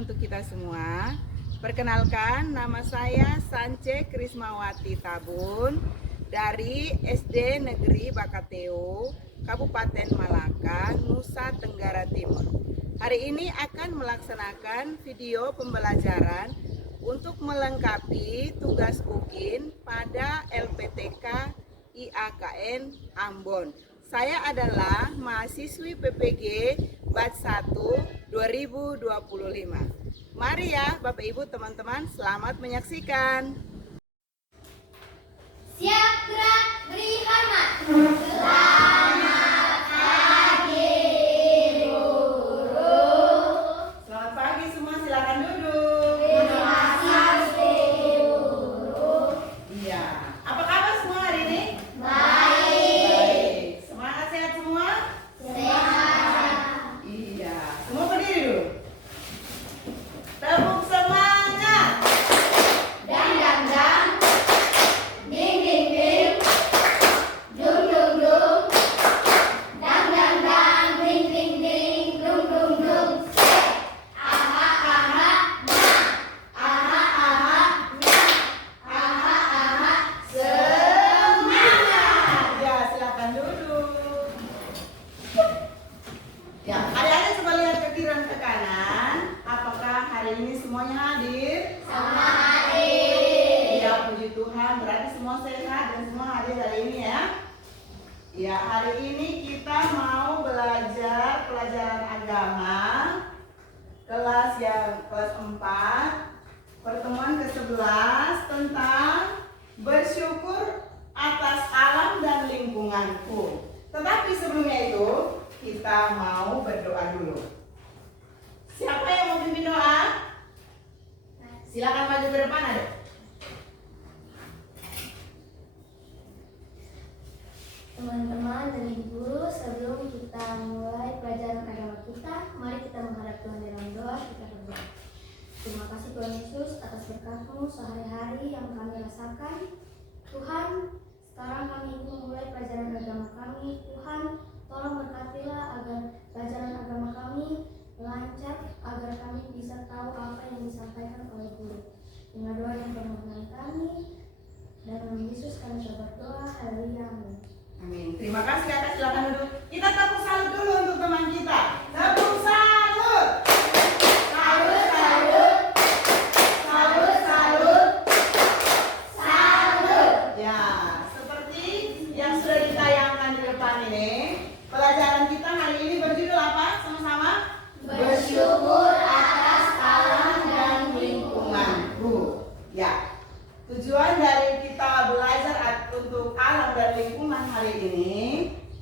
untuk kita semua. Perkenalkan, nama saya Sance Krismawati Tabun dari SD Negeri Bakateo, Kabupaten Malaka, Nusa Tenggara Timur. Hari ini akan melaksanakan video pembelajaran untuk melengkapi tugas UKIN pada LPTK IAKN Ambon. Saya adalah mahasiswi PPG Batch 1 2025. Mari ya Bapak Ibu teman-teman, selamat menyaksikan. Siap gerak, beri hormat. Selamat pagi guru. Selamat pagi semua, silakan duduk. Terima kasih guru. Iya, apa kabar semua hari ini? Baik. Semangat, sehat semua? Sehat. Iya, semua berdiri dulu. Tepuk semangat. Dang dang dang. Ding ding ding. Dung dung dung. Dang dang dang. Ding ding ding. Dung dung dung. Aha aha na. Aha aha na. Aha aha. Semangat. Ya, silakan duduk. Ya, adik-adik coba lihat ke kiri dan ke kanan. Apakah hari ini semuanya hadir? Sama hadir. Ya, puji Tuhan. Berarti semua sehat dan semua hadir hari ini ya. Ya, hari ini kita mau belajar pelajaran agama kelas 4, pertemuan ke-11 tentang bersyukur atas alam dan lingkunganku. Tetapi sebelumnya itu kita mau berdoa dulu. Siapa yang mau pimpin doa? Silakan maju ke depan, Adik. Teman-teman dan ibu, sebelum kita mulai pelajaran agama kita, mari kita menghadap Tuhan dalam doa. Kita berdoa. Terima kasih Tuhan Yesus atas berkat-Mu sehari-hari yang kami rasakan. Tuhan, sekarang kami ingin memulai pelajaran agama kami. Tuhan, tolong berkatilah agar pelajaran agama kami lancar, agar kami bisa tahu apa yang disampaikan oleh guru. Dengan doa yang permohonan kami, dan nama Yesus kami berdoa. Haleluya. Amin. Amin. Terima kasih Kakak, silakan duduk. Kita tepuk salut dulu untuk teman kita. Tepuk salut. Salut, salut. Salut, salut. Salut. Ya, seperti yang sudah ditayangkan di depan ini, pelajaran kita hari ini berjudul apa? Sama-sama? Bersyukur atas alam dan Lingkunganku. Ya, tujuan dari kita belajar untuk alam dan lingkungan hari ini,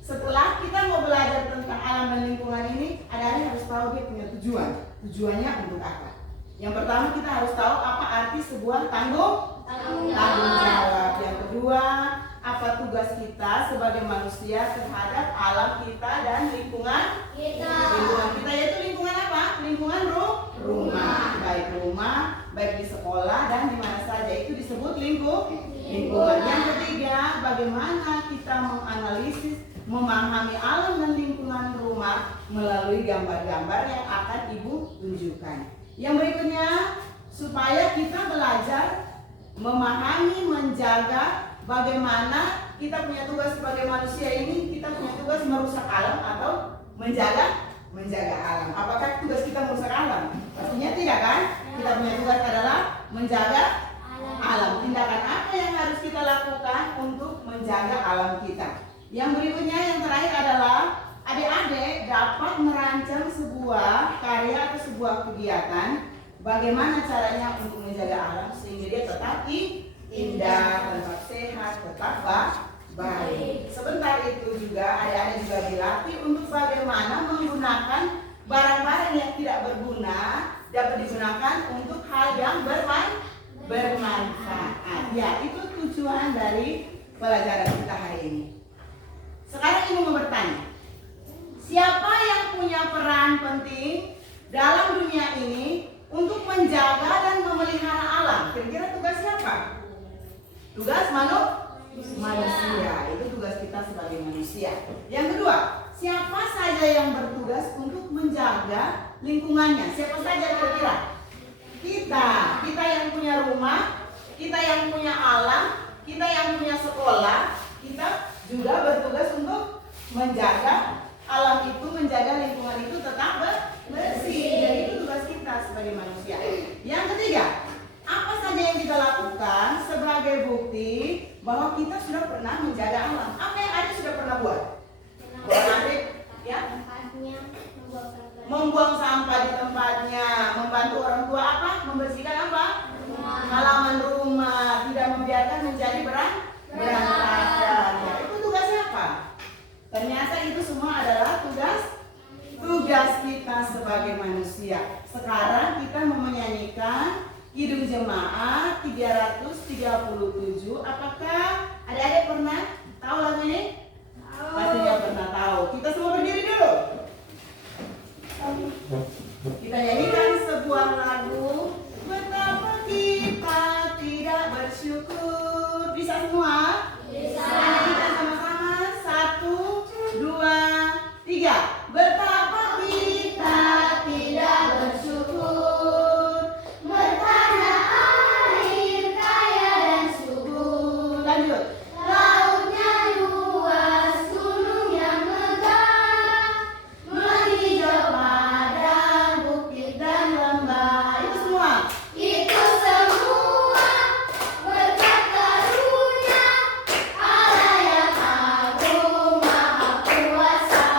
setelah kita mau belajar tentang alam dan lingkungan ini, ada harus tahu dia punya tujuan. Tujuannya untuk apa? Yang pertama kita harus tahu apa arti sebuah tanggung jawab. Yang kedua, apa tugas kita sebagai manusia terhadap alam kita dan lingkungan lingkungan kita, yaitu lingkungan apa? Lingkungan rumah, baik di sekolah dan di mana saja itu disebut lingkungan. Yang ketiga, bagaimana kita menganalisis, memahami alam dan lingkungan rumah melalui gambar-gambar yang akan Ibu tunjukkan. Yang berikutnya, supaya kita belajar memahami, menjaga bagaimana kita punya tugas sebagai manusia ini, kita punya tugas merusak alam atau menjaga alam. Apakah tugas kita merusak alam? Pastinya tidak kan? Kita punya tugas adalah menjaga alam. Tindakan apa yang harus kita lakukan untuk menjaga alam kita? Yang berikutnya, yang terakhir adalah adik-adik dapat merancang sebuah karya atau sebuah kegiatan. Bagaimana caranya untuk menjaga alam sehingga dia tetap indah, tetap sehat, tetap baik. Sebentar itu juga adik-adik juga dilatih untuk bagaimana menggunakan barang-barang yang tidak berguna dapat digunakan untuk hal yang bermanfaat. Ya, itu tujuan dari pelajaran kita hari ini. Sekarang Ibu mau bertanya, siapa yang punya peran penting dalam dunia ini untuk menjaga dan memelihara alam? Kira-kira tugas siapa? Tugas manusia. Itu tugas kita sebagai manusia. Yang kedua, siapa saja yang bertugas untuk menjaga lingkungannya. Siapa saja kira-kira? Kita yang punya rumah, kita yang punya alam, kita yang punya sekolah, kita juga bertugas untuk menjaga alam itu, menjaga lingkungan itu tetap bersih. Jadi itu tugas kita sebagai manusia. Yang ketiga, apa saja yang kita lakukan sebagai bukti bahwa kita sudah pernah menjaga alam? Apa yang Adik sudah pernah buat? Buat Adik, ya? Membuang sampah di tempatnya, membantu orang tua apa? Membersihkan apa? Halaman rumah, tidak membiarkan menjadi berantakan. Ya, itu tugasnya apa? Ternyata itu semua adalah tugas kita sebagai manusia. Sekarang kita mau menyanyikan Kidung Jemaat 337. Apakah adik-adik pernah tahu lagu ini? Pastinya pernah tahu. Kita semua berdiri dulu. Kita nyanyikan sebuah lagu. Betapa kita tidak bersyukur. Bisa semua? Bisa. Nyanyikan sama-sama. 1, 2, 3. Betapa kita tidak bersyukur. Bertanah air kaya dan subur. Lanjut. Lautnya luas, gunung yang megah, menghijau padang, bukit dan lembah. Itu semua. Itu semua berkat karunia Allah yang agung maha kuasa.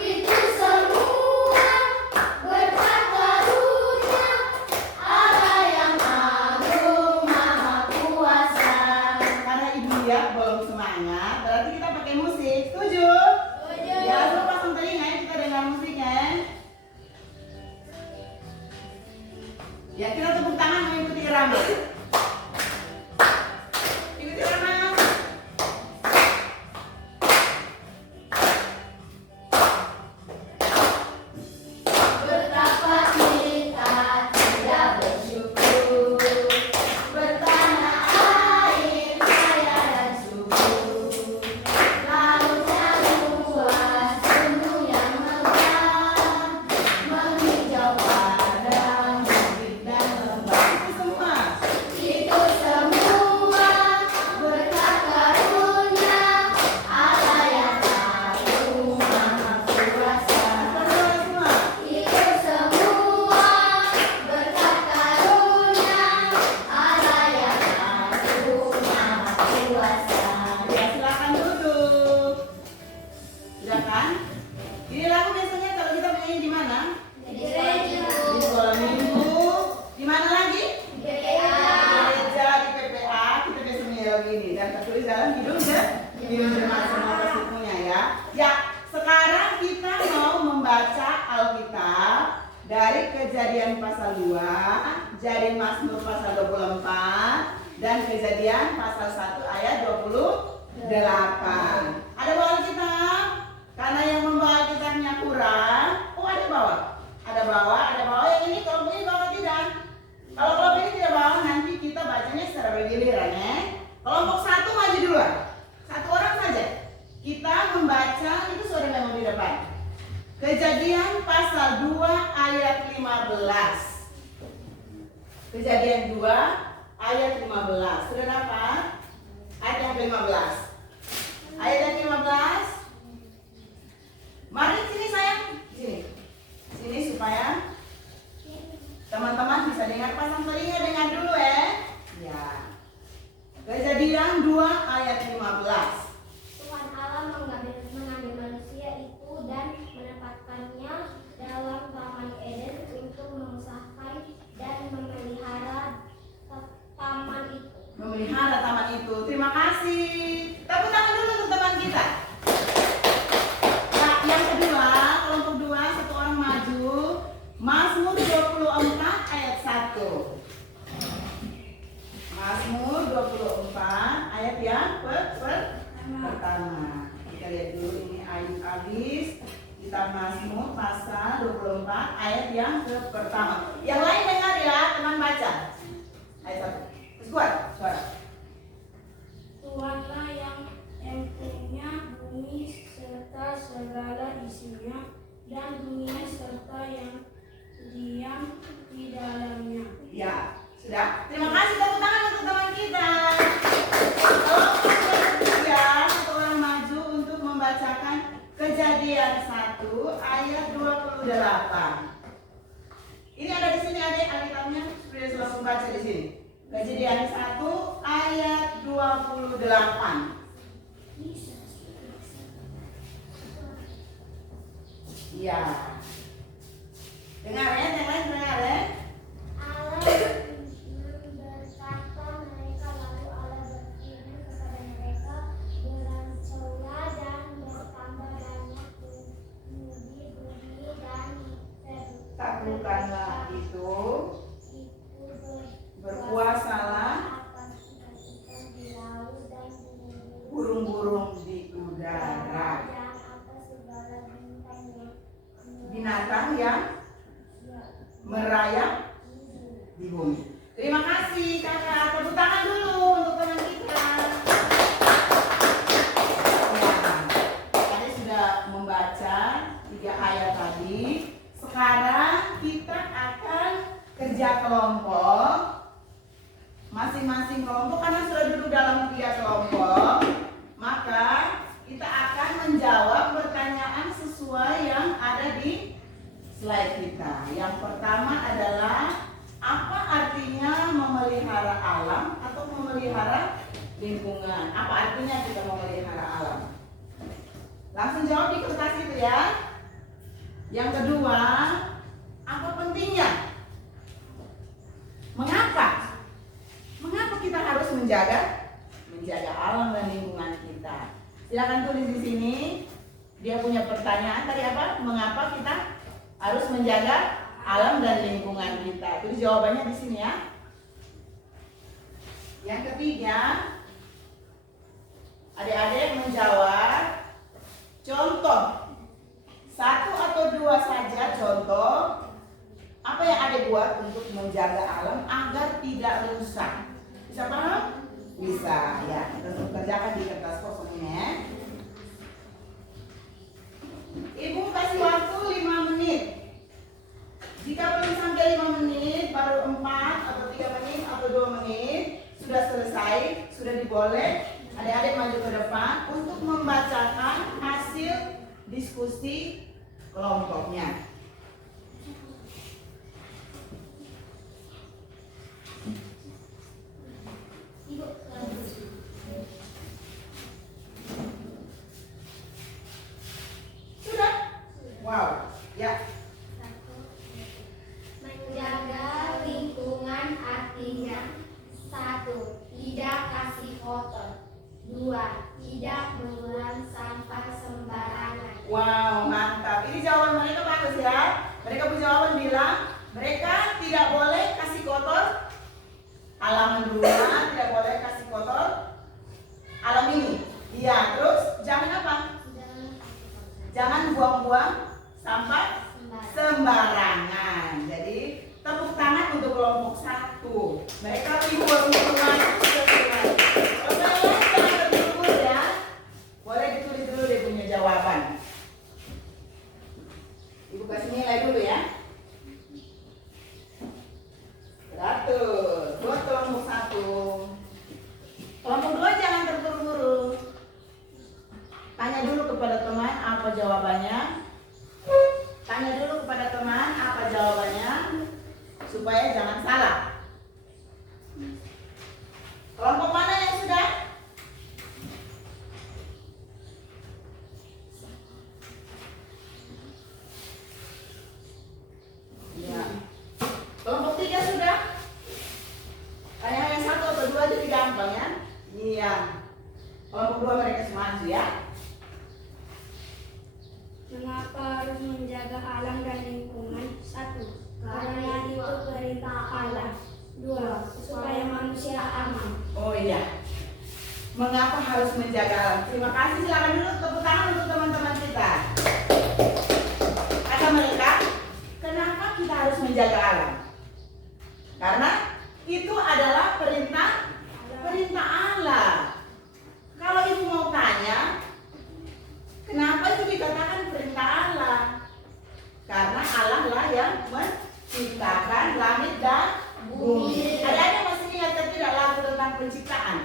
Itu semua berkat karunia Allah yang agung maha kuasa. Karena ibu lihat belum semangat, berarti kita pakai musik. Setuju? Ya, lu pasang telinga ya, kita dengar musiknya ya. Ya, kita tepuk tangan mengikuti irama. Ikuti irama. Betapa kita tidak bersyukur. Bertanah air kaya dan subur. Lautnya luas, gunung yang megah, menghijau padang, bukit dan lembah. Itu semua. Itu semua berkat karunia Allah yang agung maha kuasa. Semua. Itu semua berkat karunia Allah yang agung maha kuasa. Ya, silakan duduk. Sudah kan? Ini lagu biasanya kalau kita menyanyi di mana? Di sekolah minggu. Di mana lagi? Di gereja, di PPA. Kita biasa menyanyi lagu ini dan tertulis dalam Kidung Jemaat semua pasti punya ya. Ya, sekarang kita mau membaca Alkitab dari Kejadian pasal 2, jadi Mazmur pasal 24, dan Kejadian pasal 1 ayat 28. Ada bawa Alkitab? Karena yang membawa Alkitabnya kurang. Oh, ada bawa? Ada bawa. Yang ini kelompok ini bawa tidak? Kalau kelompok ini tidak bawa, nanti kita bacanya secara bergiliran ya. Kelompok 1 maju duluan. 1 orang saja. Kita membaca, itu sudah memang di depan. Kejadian pasal 2 ayat 15. Kejadian 2 ayat 15. Sudah dapat? Ayat yang ke-15. Ayat yang ke-15. Mari sini sayang. Sini supaya teman-teman bisa dengar. Pasang telinga, dengar dulu ya. Ya. Kejadian 2 ayat 15. Tuhan Allah mengambil manusia itu dan menempatkannya dalam taman Eden untuk mengusahakan dan memelihara taman itu. Memelihara taman itu. Terima kasih. Tepuk tangan dulu untuk teman kita. Nah, yang kedua, kelompok 2, 1 orang maju. Mazmur 24 ayat 1. Mazmur 24 ayat yang pertama. Kita lihat dulu ini ayat habis. Kita Mazmur pasal 24 ayat yang pertama. Yang lain dengar ya, teman baca. Ayat 1. Kuat, suara. Tuhanlah yang punya bumi serta segala isinya, dan dunia serta 8. Iya. Dengar ya, yang lain dengar ya. Allah berkata mereka, lalu Allah berfirman kepada mereka, beransurlah dan bertambah banyak bumi dan Taklukkanlah itu, berkuasalah di laut dan burung-burung di udara, dan atas segala binatang yang merayap di bumi. Terima kasih kakak. Tepuk tangan dulu untuk teman kita. Ya, tadi sudah membaca 3 ayat tadi. Sekarang kita akan kerja kelompok. Masing-masing kelompok karena sudah duduk dalam 3 kelompok, maka kita akan menjawab pertanyaan sesuai yang ada di slide kita. Yang pertama adalah apa artinya memelihara alam atau memelihara lingkungan? Apa artinya kita memelihara alam? Langsung jawab di kertas itu ya. Yang kedua, apa pentingnya? Mengapa? Mengapa kita harus menjaga alam dan lingkungan kita? Silakan tulis di sini. Dia punya pertanyaan tadi apa? Mengapa kita harus menjaga alam dan lingkungan kita? Tulis jawabannya di sini ya. Yang ketiga, adik-adik menjawab contoh 1 atau 2 saja contoh apa yang adik buat untuk menjaga alam agar tidak rusak. Bisa paham? Bisa ya. Kita kerjakan di kertas kosong ini ya. Ibu kasih waktu 5 menit. Jika belum sampai 5 menit, baru 4 atau 3 menit atau 2 menit sudah selesai, sudah diboleh adik-adik maju ke depan untuk membacakan hasil diskusi kelompoknya. Sudah? Wow, ya. menjaga lingkungan artinya 1. Tidak kasih kotor. 2. Tidak membuang sampah sembarangan. Wow, mantap. Ini jawaban mereka bagus ya. Mereka punya jawaban bilang mereka tidak boleh kasih kotor halaman rumah, tidak boleh kasih kotor alam ini. Iya, terus jangan apa? Jangan buang-buang sampah sembarangan. Jadi tepuk tangan untuk kelompok 1. Mereka lingkungan sesuai. Oke, jangan terburu-buru ya. Boleh ditulis dulu dia punya jawaban. Ibu kasih nilai dulu ya. 100 buat kelompok 1. Kelompok 2 jangan terburu-buru. Tanya dulu kepada teman apa jawabannya. Tanya dulu kepada teman apa jawabannya supaya jangan salah. Kelompok mana yang sudah? Ya. Kelompok 3 sudah? Tanya yang 1 atau 2 jadi gampang ya. Iya. Kelompok 2 mereka semaju ya. Mengapa harus menjaga alam dan lingkungan? 1. Karena itu perintah Allah. 2. Supaya manusia aman. Oh iya. Mengapa harus menjaga alam? Terima kasih. Silakan dulu tepuk tangan untuk teman-teman kita. Kata mereka, kenapa kita harus menjaga alam? Karena itu adalah perintah Allah. Kalau ibu mau tanya, kenapa itu dikatakan perintah Allah? Karena Allah lah yang menciptakan langit dan bumi. Ada masih ingat tidak lagu tentang penciptaan?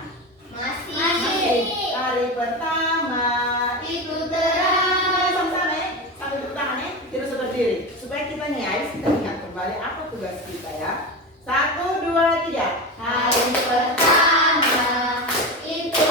Masih. Hari pertama Itu terang. sama-sama ya, sambil tepuk tangan ya, terus berdiri supaya kita nyais, kita ingat kembali apa tugas kita ya. 1, 2, 3. Hari pertama itu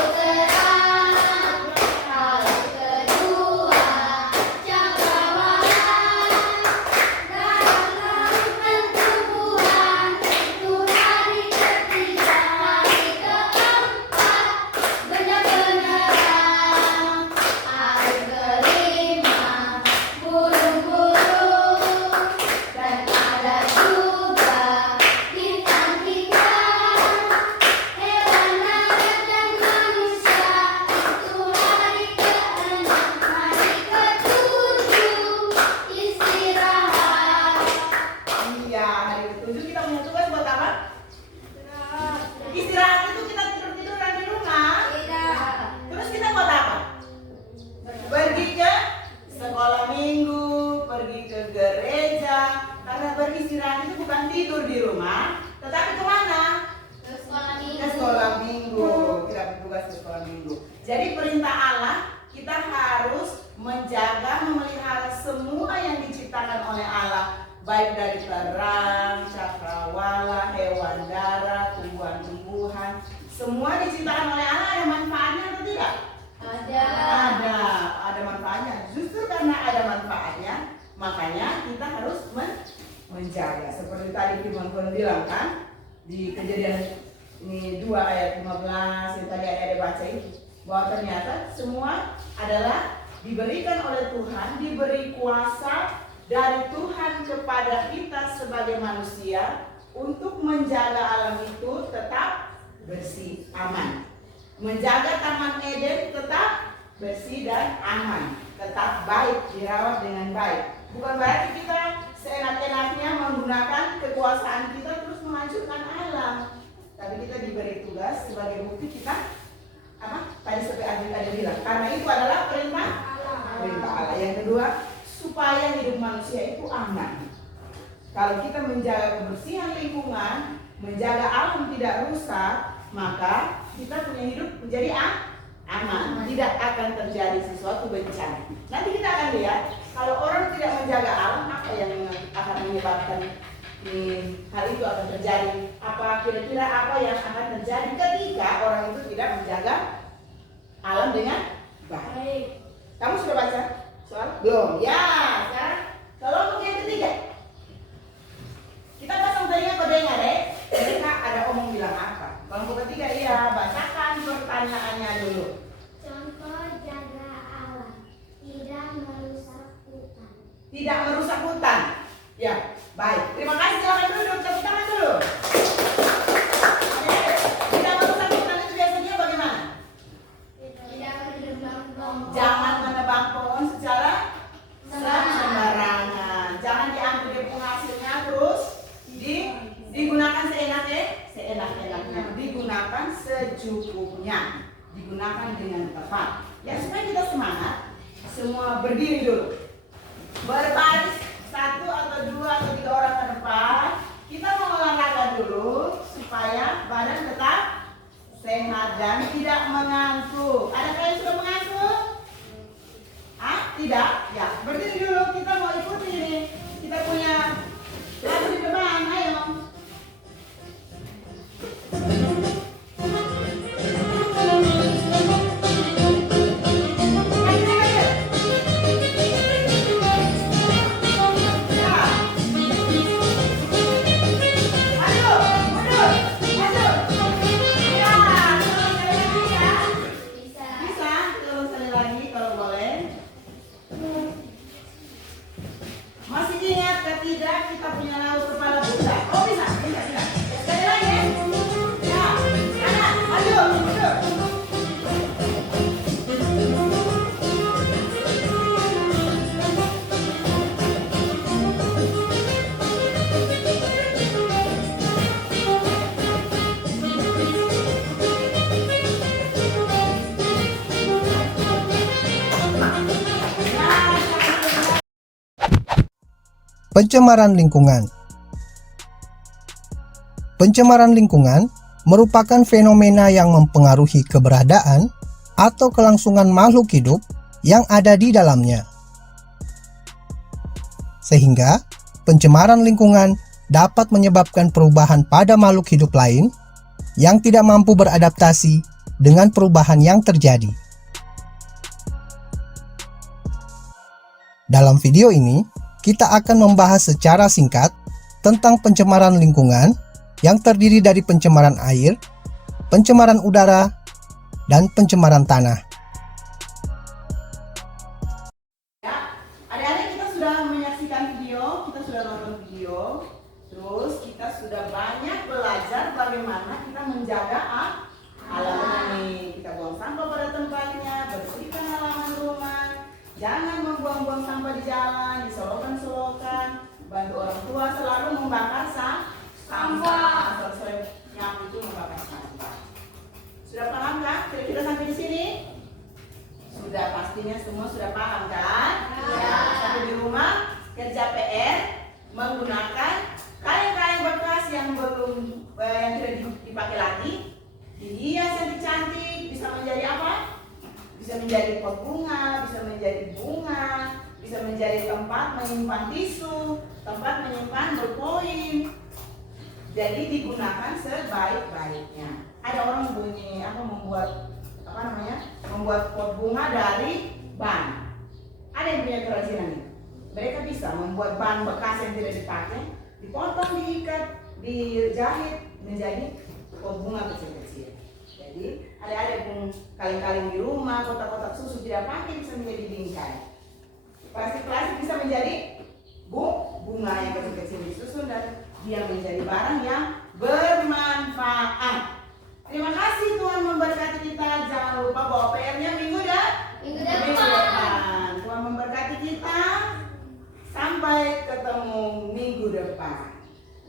Jadi perintah Allah, kita harus menjaga, memelihara semua yang diciptakan oleh Allah, baik dari terang, cakrawala, hewan darat, tumbuhan-tumbuhan, semua diciptakan oleh Allah. Ada manfaatnya atau tidak? Ada manfaatnya. Justru karena ada manfaatnya, makanya kita harus menjaga. Seperti tadi firman Tuhan bilang kan, di Kejadian ini 2 ayat 15 yang tadi ada baca itu, bahwa ternyata semua adalah diberikan oleh Tuhan, diberi kuasa dari Tuhan kepada kita sebagai manusia untuk menjaga alam itu tetap bersih, aman. Menjaga Taman Eden tetap bersih dan aman, tetap baik, dirawat dengan baik. Bukan berarti kita seenak-enaknya menggunakan kekuasaan kita terus menghancurkan alam. Tapi kita diberi tugas sebagai bukti kita apa? Tadi seperti Adil tadi bilang, karena itu adalah perintah Allah. Yang kedua, supaya hidup manusia itu aman. Kalau kita menjaga kebersihan lingkungan, menjaga alam tidak rusak, maka kita punya hidup menjadi aman. Tidak akan terjadi sesuatu bencana. Nanti kita akan lihat, kalau orang tidak menjaga alam, apa yang akan menyebabkan hal itu akan terjadi. Apa kira-kira apa yang akan terjadi ketika orang itu tidak menjaga alam dengan baik? Kamu sudah baca soal? Belum? Ya, sekarang kelompok yang ketiga. Kita pasang telinga pada dengar deh. Mereka ada omong bilang apa? Kelompok ketiga, iya, bacakan pertanyaannya dulu. Contoh jaga alam, tidak merusak hutan. Tidak merusak hutan. Ya, baik. Terima kasih. Silakan duduk. Tepuk tangan dulu. Oke. Tidak merusak hutan itu biasanya bagaimana? Tidak menebang pohon. Jangan menebang pohon secara sembarangan. Jangan diambil dia penghasilnya terus digunakan seenak-enaknya. Digunakan secukupnya. Digunakan dengan tepat. Ya, supaya kita semangat. Semua berdiri dulu. Berbaris 1 atau 2 atau 3 orang ke depan. Kita mau olahraga dulu supaya badan tetap sehat dan tidak mengantuk. Adakah yang sudah mengantuk? Tidak? Ya, berdiri dulu. Kita mau ikuti ini. Kita punya lagu di depan. Ayo. Pencemaran lingkungan. Pencemaran lingkungan merupakan fenomena yang mempengaruhi keberadaan atau kelangsungan makhluk hidup yang ada di dalamnya. Sehingga, pencemaran lingkungan dapat menyebabkan perubahan pada makhluk hidup lain yang tidak mampu beradaptasi dengan perubahan yang terjadi. Dalam video ini, kita akan membahas secara singkat tentang pencemaran lingkungan yang terdiri dari pencemaran air, pencemaran udara, dan pencemaran tanah. Ya, adik-adik kita sudah menyaksikan video, kita sudah nonton video, terus kita sudah banyak belajar bagaimana kita menjaga alam ini. Kita buang sampah pada tempatnya, bersihkan halaman rumah. Jangan membuang-buang sampah di jalan, di solokan-solokan. Bantu orang tua selalu membakar sampah. Atau sering nyapu itu membakar sampah. Sudah paham kan? Kira-kira sampai di sini? Sudah, pastinya semua sudah paham kan? Ya, sampai di rumah kerja PR menggunakan kain-kain bekas yang belum yang tidak dipakai lagi. Dihias yang cantik, bisa menjadi apa? menjadi pot bunga, bisa menjadi bunga, bisa menjadi tempat menyimpan tisu, tempat menyimpan bolpoin. Jadi digunakan sebaik-baiknya. Ada orang membuat pot bunga dari ban. Ada yang punya kerajinan ini. Mereka bisa membuat ban bekas yang tidak dipakai, dipotong, diikat, dijahit menjadi pot bunga kecil-kecil. Jadi adik-adik pun kaleng-kaleng di rumah, kotak-kotak susu tidak pakai bisa menjadi bingkai. Plastik-plastik bisa menjadi bunga yang kecil-kecil disusun dan dia menjadi barang yang bermanfaat. Terima kasih, Tuhan memberkati kita. Jangan lupa bawa PR-nya minggu depan. Tuhan memberkati kita. Sampai ketemu minggu depan.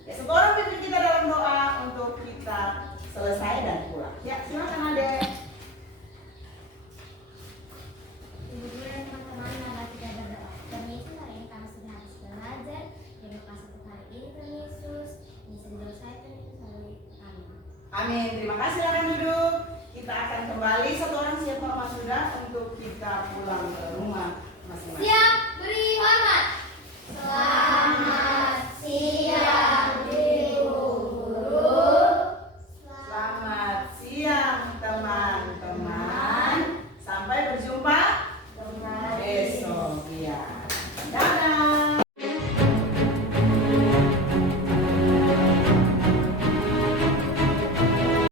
Ya, sekarang pimpin kita dalam doa untuk kita selesai dan pulang. Ya, silakan Ade. Ibu dan teman-teman, mari kita berdoa. Tuhan Yesus, hari ini kami sudah habis belajar. Terima kasih untuk hari ini, Tuhan Yesus. Ini sedang saya Tuhan Yesus melalui kami. Amin. Terima kasih, silakan duduk. Kita akan kembali satu orang siap mama sudah untuk kita pulang ke rumah masing-masing.